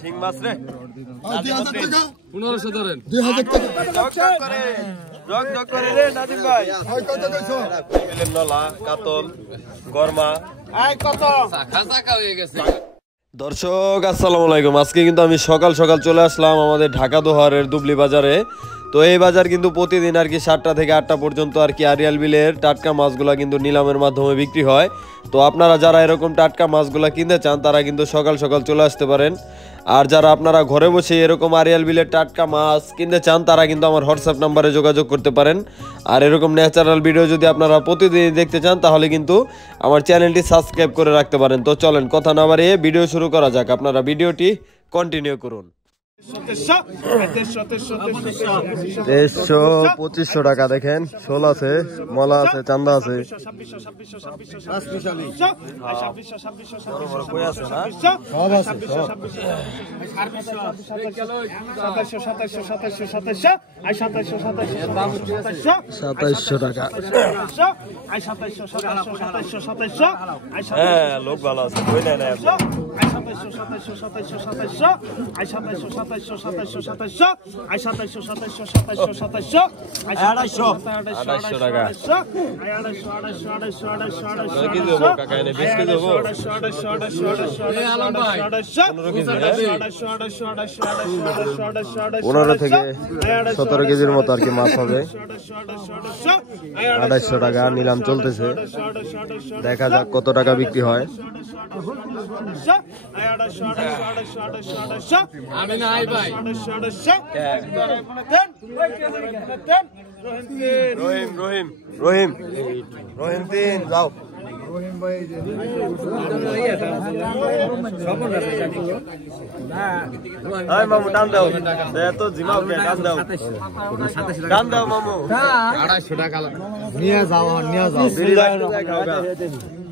শিং মাছ রে 2000 টাকা 1500 ধরেন 2000 টাকা জগ করে রে নাদিম ভাই কত কইছো মিলেন নলা কাতল গরমা কত খাসা হয়ে গেছে। দর্শক আসসালামু আলাইকুম। আজকে কিন্তু আমি সকাল সকাল চলে আসলাম আমাদের ঢাকা দোহারের দুবলি বাজারে। তো এই বাজার কিন্তু প্রতিদিন আর কি 7টা থেকে 8টা পর্যন্ত আর কি আরিয়াল বিলের টাটকা মাছগুলা কিন্তু নিলামের মাধ্যমে বিক্রি হয়। তো আপনারা যারা এরকম টাটকা মাছগুলা কিনতে চান তারা কিন্তু সকাল সকাল চলে আসতে পারেন। আর যারা আপনারা ঘরে বসে এরকম আরিয়াল বিলের টাটকা মাছ কিনতে চান তারা কিন্তু আমার হোয়াটসঅ্যাপ নাম্বারে যোগাযোগ করতে পারেন। আর এরকম ন্যাচারাল ভিডিও যদি আপনারা প্রতিদিন দেখতে চান তাহলে কিন্তু আমার চ্যানেলটি সাবস্ক্রাইব করে রাখতে পারেন। তো চলেন কথা না বাড়িয়ে ভিডিও শুরু করা যাক। আপনারা ভিডিওটি কন্টিনিউ করুন। 2300-2500 টাকা দেখেন, শোল আছে, মলা আছে, চান্দা আছে। লোক ভালো আছে, পনেরো থেকে 17 কেজির মতো আর কি মাছ হবে। 250 টাকা নিলাম চলতেছে, দেখা যাক কত টাকা বিক্রি হয়। রহিম 3 যাও। মামু টান দাও, তো জিমাও টান দাও, টান দাও মামু। 250 টাকা নিয়ে যাও,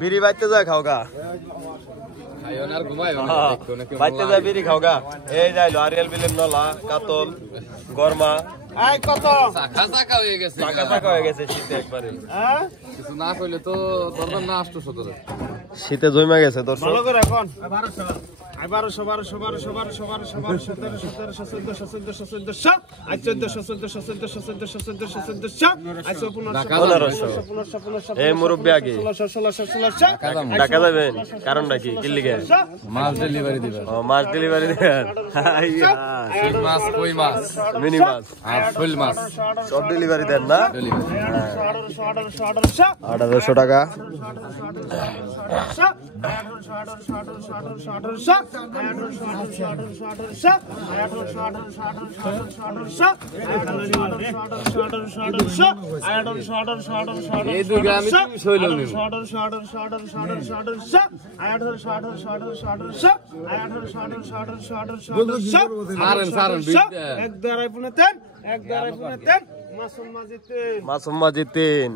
বিড়ি বাইতে যায় খাওগা, বাইতে যায় বিড়ি খাওগা। এই যাইলো আরিয়াল বিলের নলা কাতল গরমা কত খাসা হয়ে গেছে শীতে একবারে। কিছু না কইলে তো দরকার না আসতো সদরে শীতে জমা গেছে। দর্শক ভালো করে এখন 1200 এই মুরব্বী আগে টাকা যাবেন, কারণটা কি কিল্লিগে মাছ ডেলিভারি দিবেন? মাছ ডেলিভারি দিবেন, মাছ কই মাছ মিনি মাছ আর ফুল মাছ সব ডেলিভারি দেন না? 1800 টাকা। মাসুম মাঝি 3।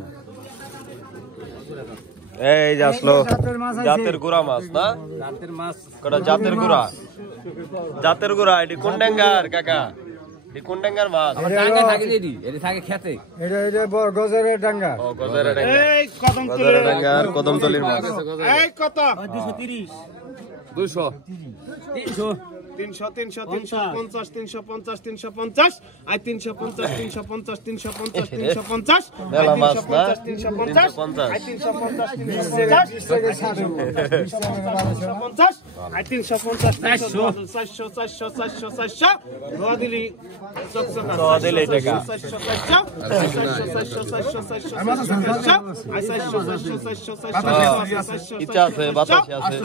এই যে আসলো জাতের গুড়া মাছ না? জাতের গুড়া এটি কোন ডেঙ্গার কাকা? কোন ডেঙ্গার মাছ? কদমতলির মাছ। 200 350 আই 350 মেলা মাছ না? 350 আই 350 আই 350 400 ধোয়া দিলি টাকা। ইচ্ছা আছে বাতাসে আছে।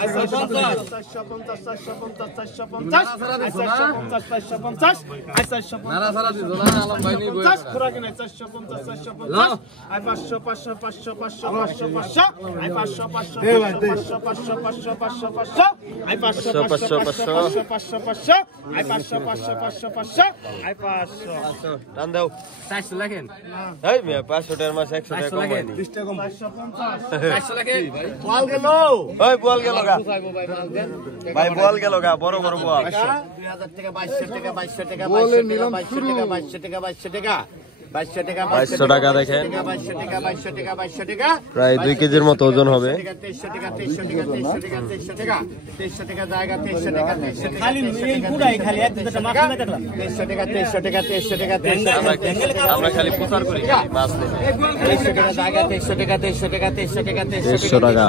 500 টাকার মাছ 100 টাকা কম হয়নি। ভাই বল গেল গা বড় বড় বল। 2000 টাকা 2200 টাকা 2200 টাকা 2200 টাকা 2200 টাকা 2200 টাকা 2200 টাকা দেখেন, প্রায় 2 কেজির মতো ওজন হবে। আমরা খালি প্রচার করি মাছ নেই। 2300 টাকা জায়গা, 2300 টাকা, 2300 টাকা, 2300 টাকা, 2300 টাকা,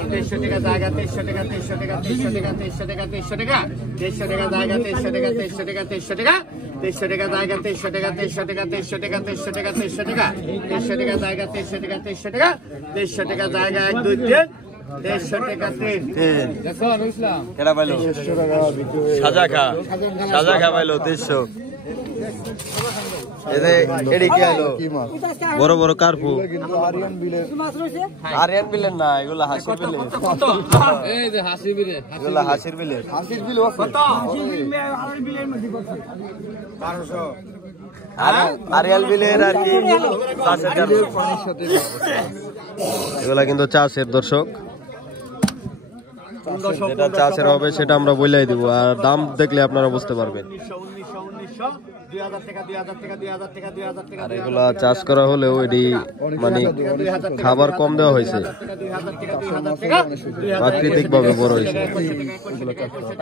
2300 টাকা জায়গা, 2300 টাকা, 2300 টাকা, 2300 টাকা, 2300 টাকা, 2300 টাকা, 2300 টাকা জায়গা, 2300 টাকা, 2300 টাকা, 2300 টাকা, 2300 টাকা জায়গা, 2300 টাকা, 2300 টাকা, 2300 টাকা, 2300 টাকা, 2300 টাকা, 2300 টাকা জায়গা, 2300 টাকা, 2300 টাকা, 2300 টাকা জায়গা, 1 2 3 2300 টাকা 3 কেডা পাইলো? সাজা খা পাইলো 2300। বড় বড় কার্পু, আরিয়ান বিলের না, এগুলা হাসির বিলের। এগুলা হাসির বিলের। আরিয়াল বিলের আর কি এগুলা কিন্তু চাষের দর্শক, যেটা চাষের হবে সেটা আমরা বলেই দিব, আর দাম দেখলে আপনারা বুঝতে পারবেন। আর এগুলা চাষ করা হলেও এটি মানে খাবার কম দেওয়া হয়েছে, প্রাকৃতিক ভাবে বড় হয়েছে।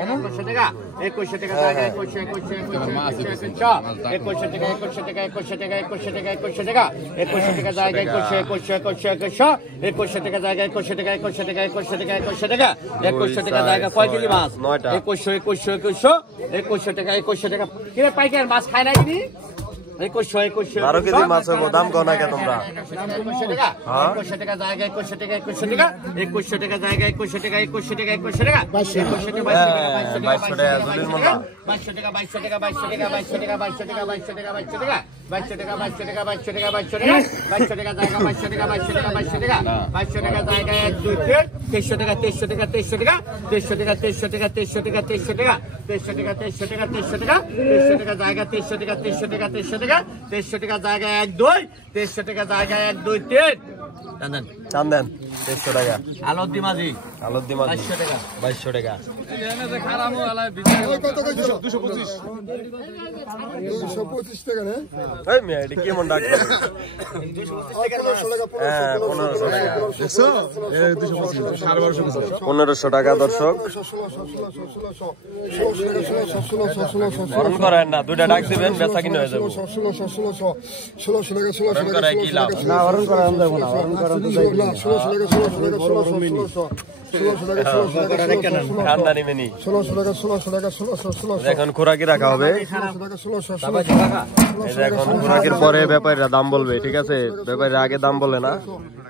2100 টাকা, 2100 টাকা, 2100 জায়গা, 2100 টাকা জায়গা, 2100 টাকা, 2100 টাকা, 2100 টাকা, 2100 টাকা, 2100 টাকা জায়গা, কয় কেজি মাছ? 9টা। 2100 টাকা, 2100 টাকা কিরে পাইকার মাছ খায় না কিনি? 12 কেজি মাছ হবে, দাম কম না কে তোমরা? 2100 টাকা, 2100 টাকা জায়গা, 2100 টাকা, 2100 টাকা, 2100 টাকা জায়গা, 2100 টাকা, 2100 টাকা, 2100 টাকা, 2200 টাকা, 2200 টাকা, 2200 টাকা, 2200 টাকা, 2200 টাকা, 2200 টাকা, 2200 টাকা, 2200 টাকা, 2200 টাকা, 2200 টাকা, 2200 টাকা, 2200 টাকা, 2200 টাকা, 2200 টাকা, 2200 টাকা জায়গা, 2200 টাকা, 2200 টাকা, 2200 টাকা, 2200 টাকা জায়গা, 1 2 3 2300 টাকা, 2300 টাকা, 2300 টাকা, 2300 টাকা, 2300 টাকা, 2300 টাকা, 2300 টাকা, 2300 টাকা, 2300 টাকা, 2300 টাকা, 2300 টাকা জায়গা, 2300 টাকা, 2300 টাকা, 2300 টাকা, 2300 টাকা জায়গা, 1 2 2300 টাকা জায়গা, 1 2 3 চান্দেন 2300 টাকা। আলদ্দি মাঝি 2200 টাকা, 2200 টাকা। এই মিয়া এটা কি মন ডাকছে? 1500 টাকা দর্শক। অরণ করেন না, দুইটা ডাক দিবেন, বেচা কিনে হয়ে যাবে। 1600 টাকা, 1600 টাকা কি লাভ না? অরণ করা আমরা যাব না, অরণ করা তো যাই না। 1600 টাকা, 1600 টাকা, 1600 মিনি, 1600 টাকা, 1600 টাকা, খানদানি মিনি, 1600 টাকা, 1600 টাকা, 1600 এখন খোরাকি রাখা হবে। 1600 টাকা, 1600 টাকা, এখন খোরাকির পরে ব্যাপারীরা দাম বলবে, ঠিক আছে? ব্যাপারীরা আগে দাম বলে না।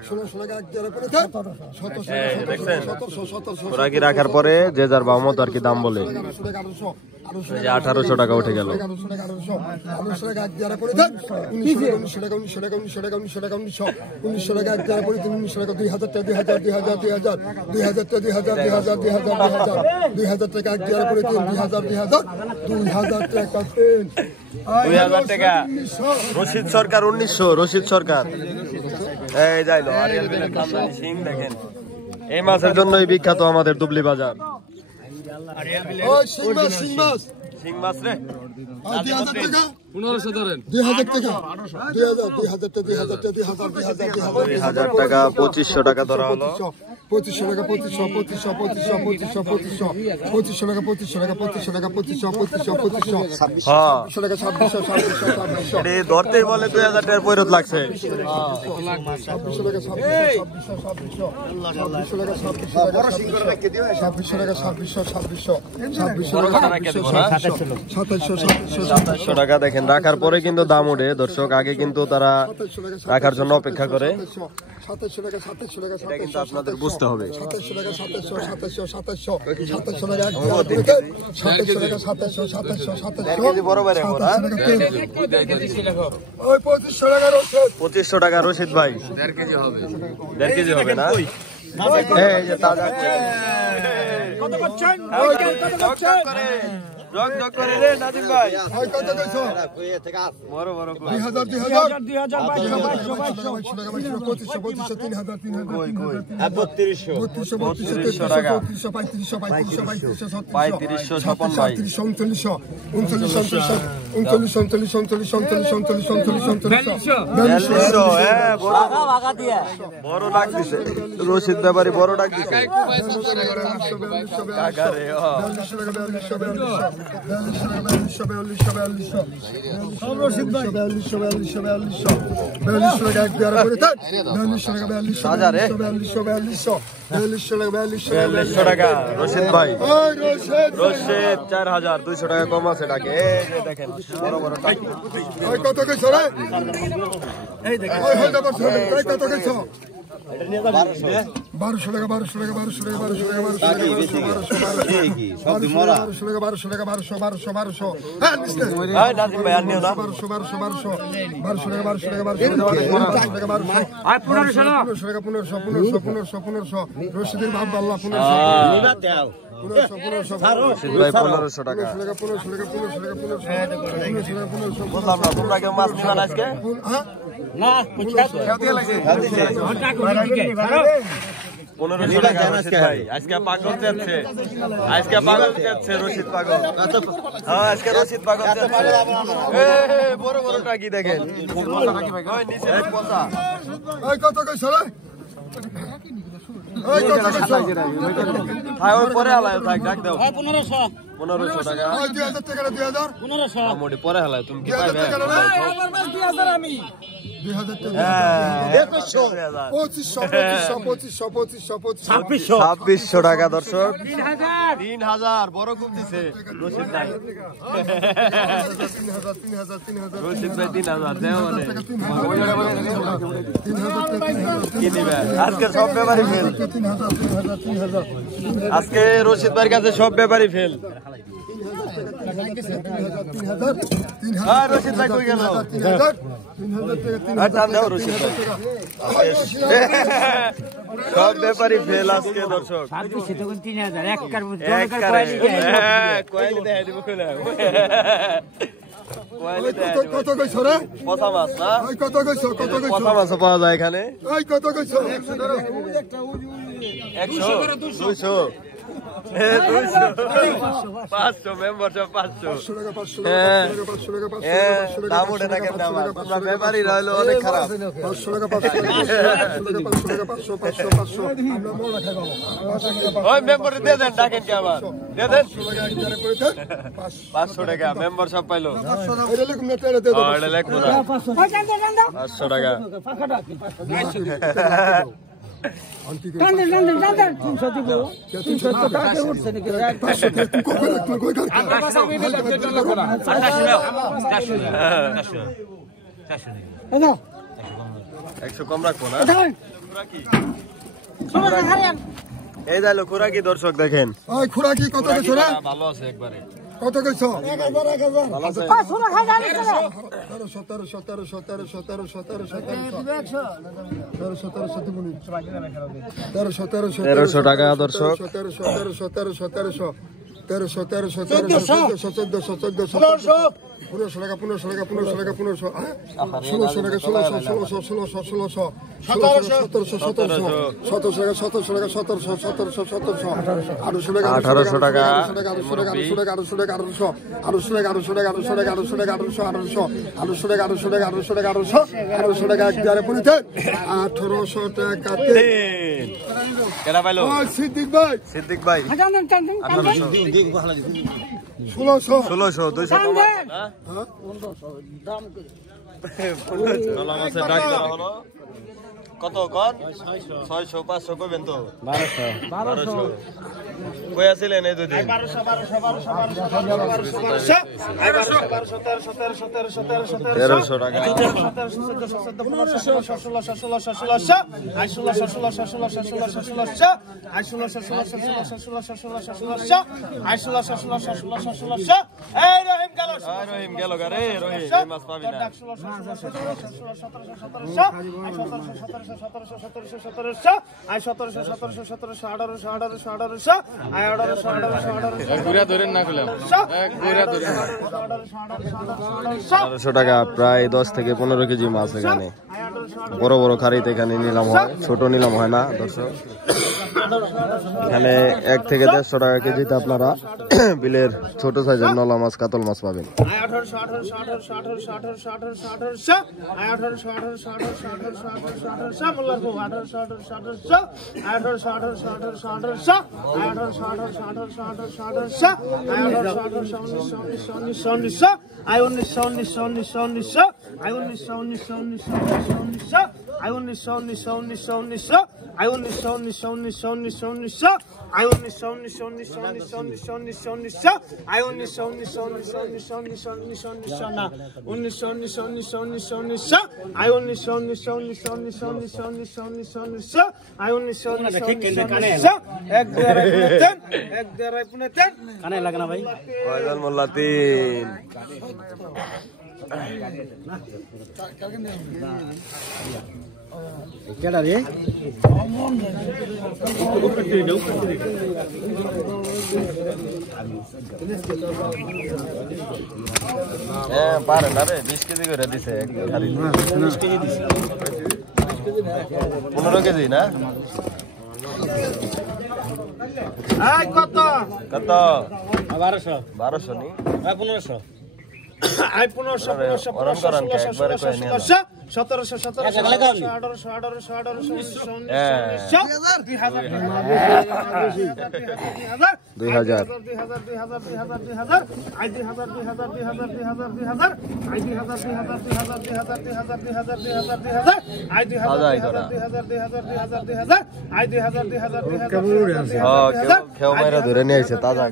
1600 টাকা এক জায়গায় পড়ে থাক, 1700 দেখছেন? 1700 খোরাকি রাখার পরে যে যার ভাব মতো আর কি দাম বলে। 1800 টাকা উঠে গেল। 1900 টাকা এক জায়গায় পড়ে থাক, 1900 টাকা, 1900 টাকা, 1900 টাকা, 1900 টাকা, 1900 টাকা এক জায়গায় পড়ে 1900 টাকা, 2000 টাকা, 2000, 2000, 2000, 2000 টাকা, 2000, 2000, 2000, 2000 টাকা এক জায়গায় পড়ে 2000, 2000, 2000 টাকা 2000 টাকা। রশিদ সরকার 1900, রশিদ সরকার এই যাইলো। আরিয়াল বিলের খানদানি সিং দেখেন, এই মাছের জন্যই বিখ্যাত আমাদের দুবলি বাজার। সিং মাছ রে 2000 টাকা, 1500 ধরেন, 2000 টাকা, 2000, 2000 টাকা, 2000 টাকা, 2000 টাকা, 2500 টাকা ধরা হলো। 2500 টাকা, 2500, 2500, 2500, 2500, 2500, 2500 টাকা, 2500 টাকা, 2500 টাকা, 2500, 2500, 2500, 2600 টাকা, 2600, 2600, 2600 এটা ধরতেই বলে 2000 টাকার পয়রত লাগছে। 2600 টাকা, 2600, 2600, 2600 টাকা, 2600 বড় সিং করে রেখে দিও। 2600 টাকা, 2600, 2600, 2600 টাকা, 2700 টাকা দেখেন। রাখার পরে কিন্তু দাম ওঠে দর্শক, আগে কিন্তু তারা রাখার জন্য অপেক্ষা করে। 2700 টাকা, 2700 টাকা, এটা কিন্তু আপনাদের বুঝতে হবে। 2700 টাকা, 2700, 2700, 2700, 2700 টাকা, 2700 টাকা, 2700, 2700, 2700 বড় বাইরে বড়। ওই 2500 টাকা রশিদ, 2500 টাকা রশিদ ভাই। 1.5 কেজি হবে, 1.5 কেজি হবে না? এই যে তাজা কত করছেন? কত করছেন? জগ জগ করে রে নাদিম ভাই কত কইছো বড় বড় 2000 টাকা 3500 স্বপন ভাই 4200 বড় ডাক দিছে রশিদ ব্যাপারী বড় ডাক দিছে কাকা রে টাকা রশিদ ভাই রশিদ 4200 টাকা কম আছে ডাকে দেখেন বড় বড় টাকা কত কইছো রে এই দেখেন কত কইছো 1200 টাকা 1200 টাকা 1200 টাকা 1200 টাকা 1200 টাকা 1200 হ্যাঁ নাজিম ভাই আর নিও না 1200 টাকা 1200 টাকা 1200 টাকা আর 1500 না 1500 রশিদের ভাব আল্লাহ 1500 ভাই 1500 টাকা বললাম না তোমরা কেউ মাছ নিবা না আজকে না আজকে পাগল যাচ্ছে রশিদ পাগল হ্যাঁ আজকে রশিদ পাগল বড় বড় টাকি দেখেন কত কইছো রে পরে হালায় থাক ডাক দাও 1500 টাকা 2000 টাকা 2000 1500 মোটি পরে হালায় তুমি কি পাইবে আমার মাস 2000 আমি 2000 টাকা 2600 টাকা দর্শক 3000 বড় খুব দিছে রশিদ ভাই রশিদ ভাই 3000 দেও কি দিবে আজকে সব ব্যাপারই ফেল আজকে রশিদ ভাইয়ের কাছে সব ব্যাপারই ফেল রশিদ ভাই কই গেল সব ব্যাপারই ফেল আজকে দর্শক কত কইছো রে পচা মাছ না কত কইছো পচা মাছ পাওয়া যায় এখানে কত কইছো 100 200 500 মেম্বার 500 দাম ওঠে না কেন তোমরা ব্যাপারই রইলো অনেক খারাপ 500 টাকা 500 ওই মেম্বার দিয়ে দেন ডাকেন কি আবার দিয়ে দেন 500 টাকা মেম্বার সব পাইলো এটা লেখবো না 500 টাকা একশো কম রাখবো না এই যাইলো খোরাকি দর্শক দেখেন খোরাকি কত ভালো আছে একবারে কত কইছো 1300 টাকা দর্শক 1800 টাকা 1800 সিদ্দিক ভাই 1600 200 কত কত 600 500 কইবেন তো 1200 কই আছিলেন এই দুই দিন 1300 টাকা 1600 রহিম গেল গারে রহিম এই মাছ পাবি না 1800 টাকা প্রায় 10 থেকে 15 কেজি মাছ এখানে বড় বড় খারিতে এখানে নিলাম হয় ছোট নিলাম হয় না দর্শক এখানে 1 থেকে 150 টাকা কেজিতে আপনারা বিলের ছোট সাইজের নলা মাছ কাতল মাছ পাবেন 20 কেজি করে দিছে 15 কেজি না কত 1200 নি 1500 আই 1500 ধরে নিয়ে আসছে তাজা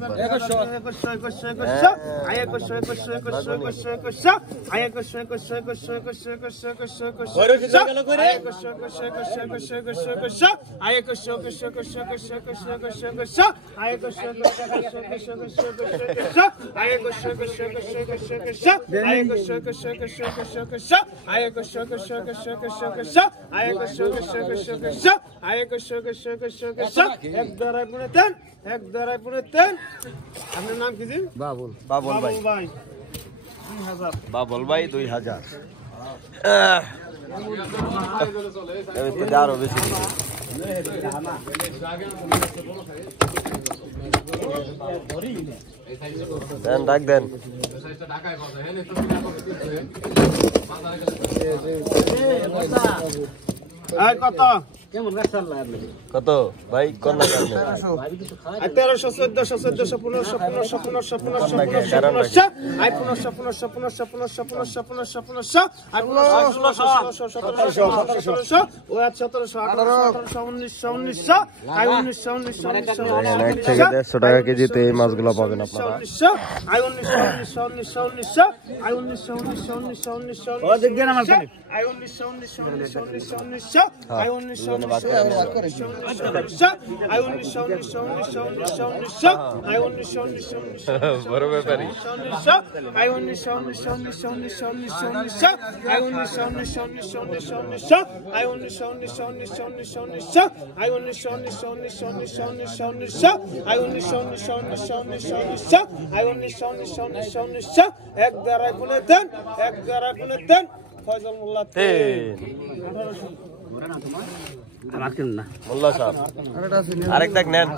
আপনার নাম কি? বাবুল ভাই বাবুল ভাই 2000 আরো বেশি দেন ডাক দেন কত কত ভাই কোন না 1300 1400 1500 1500 টাকা কেজিতে এই মাছগুলো পাবেন আপনারা 1800 আরেক দাগ নেন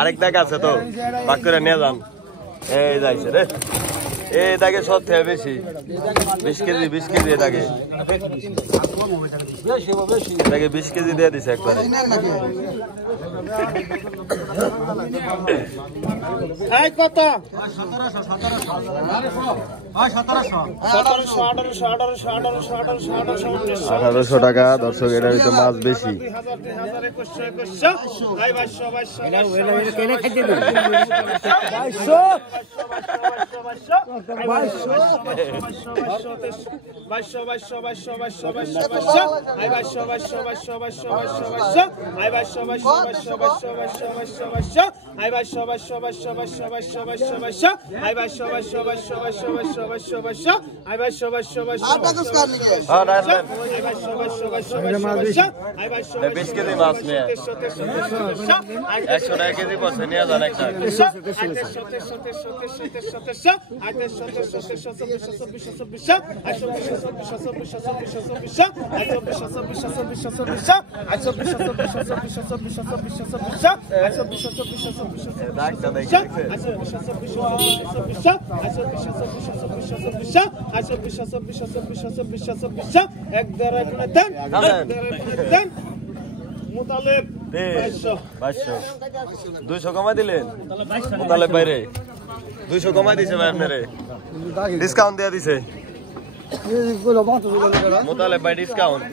আরেক দাগ আছে তো বাক করে নিয়ে যান এই যাইছে রে এই দাগে সব থেকে বেশি 20 কেজি দাগে 20 কেজি দিয়ে দিছে একবারে কত 1800 টাকা দর্শক এটার ভিতরে মাছ বেশি 2200 20 কেজি মাছ নিয়ে 100 টাকা কেজি পড়ছে নিয়ে যান একটা মুতালেব 200 কমাই দিলেন মুতালেব বাইরে 200 কমাই দিছে ভাই আপনারে ডিসকাউন্ট দেয়া দিছে মুতালেব ভাই ডিসকাউন্ট